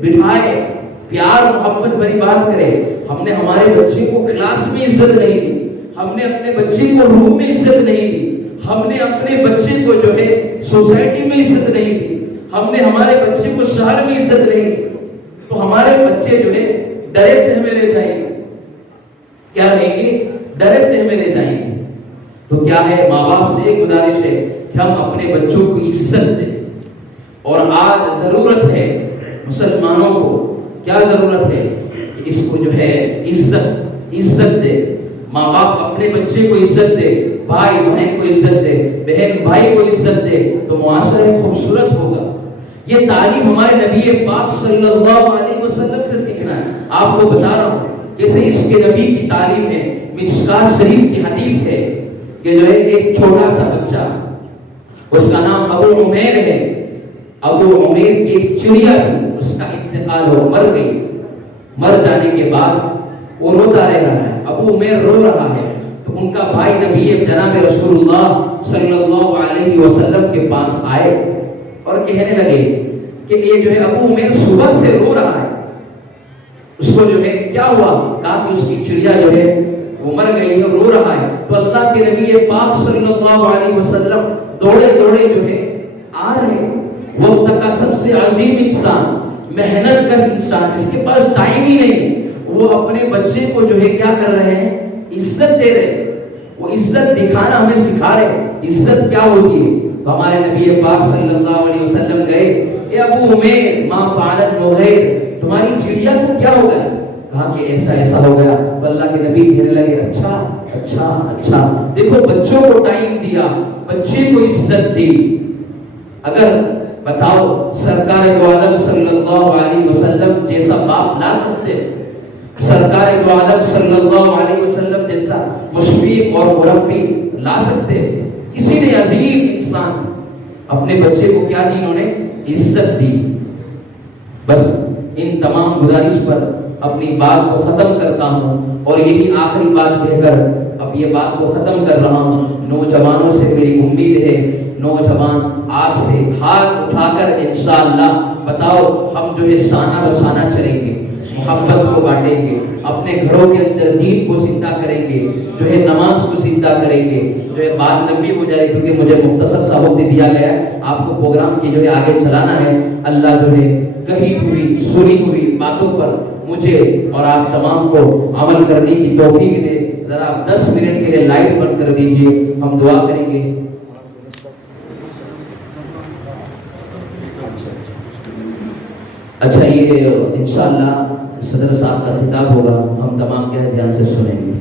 بٹھائے، پیار محبت بھری بات کرے. ہم نے ہمارے بچے کو کلاس میں عزت نہیں دی، ہم نے اپنے بچے کو روم میں عزت نہیں دی، ہم نے اپنے بچے کو جو ہے سوسائٹی میں عزت نہیں دی، ہم نے ہمارے بچے کو شہر میں عزت نہیں دی، تو ہمارے بچے جو ہے ڈرے سے ہمیں لے جائیں گے. کیا رہیں گے؟ ڈرے سے ہمیں لے جائیں گے. تو کیا ہے، ماں باپ سے ایک گزارش ہے کہ ہم اپنے بچوں کو عزت دیں. اور آج ضرورت ہے مسلمانوں کو، کیا ضرورت ہے کہ اس کو جو ہے عزت دے. ماں باپ اپنے بچے کو عزت دے، بھائی بہن کو عزت دے، بہن بھائی کو عزت دے تو معاشرہ خوبصورت ہوگا. یہ تعلیم ہمارے نبی پاک صلی اللہ علیہ وسلم سے سیکھنا ہے. آپ کو بتا رہا ہوں جیسے اس کے نبی کی تعلیم ہے. مشکات شریف کی حدیث ہے کہ جو ہے ایک چھوٹا سا بچہ، اس کا نام ابو عمیر ہے. ابو عمیر کی ایک چڑیا تھی، اس کا انتقال ہو، مر گئی. مر جانے کے بعد وہ روتا رہ رہا ہے، ابو عمیر رو رہا ہے. تو ان کا بھائی نبی جناب رسول اللہ صلی اللہ علیہ وسلم کے پاس آئے اور کہنے لگے کہ یہ جو ہے ابو عمیر صبح سے رو رہا ہے، اس کو جو ہے کیا ہوا؟ کہا کہ اس کی چڑیا جو ہے وہ مر گئی ہے، رو رہا ہے. تو اللہ کے نبی پاک صلی اللہ علیہ وسلم دوڑے دوڑے جو ہے آ رہے ہیں. وقت کا سب سے عظیم انسان، محنت کا انسان، جس کے پاس ٹائم ہی نہیں، وہ اپنے بچے کو جو ہے کیا کر رہے ہیں؟ عزت دے رہے. وہ عزت دکھانا ہمیں سکھا رہے. عزت کیا ہوتی ہے؟ ہمارے نبی پاک صلی اللہ علیہ وسلم گئے، اے ابو عمیر ما فعل النغیر، تمہاری چڑیا کو کیا ہو گیا؟ کہا کہ ایسا ہو گیا. تو اللہ کے نبی کہنے لگے اچھا. دیکھو بچوں کو ٹائم دیا، بچے کو عزت دی. اگر بتاؤ سرکار دو عالم صلی اللہ علیہ وسلم جیسا باپ لا سکتے؟ سرکار دو عالم صلی اللہ علیہ وسلم جیسا مشفق اور مربی لا سکتے؟ کسی نے عظیم انسان اپنے بچے کو کیا دی؟ انہوں نے عزت دی. بس ان تمام گزارش پر اپنی بات کو ختم کرتا ہوں اور یہی آخری بات کہہ کر اب یہ بات کو ختم کر رہا ہوں. نوجوانوں سے میری امید ہے، نوجوان آج سے ہاتھ اٹھا کر انشاءاللہ بتاؤ ہم جو ہے سانہ بسانہ چلیں گے، محبت کو بانٹیں گے، اپنے گھروں کے اندر دین کو زندہ کریں گے، جو ہے نماز کو زندہ کریں گے. جو ہے بات لمبی ہو جائے کیونکہ مجھے مختصر سا وقت دیا گیا ہے، آپ کو پروگرام کی جو ہے آگے چلانا ہے. اللہ جو ہے کہی ہوئی سنی ہوئی باتوں پر مجھے اور آپ تمام کو عمل کرنے کی توفیق دے. ذرا 10 منٹ کے لیے لائٹ بند کر دیجئے، ہم دعا کریں گے. اچھا، یہ انشاءاللہ صدر صاحب کا خطاب ہوگا، ہم تمام کیا دھیان سے سنیں گے.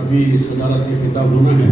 ابھی صدارت کے خطاب ہونا ہے.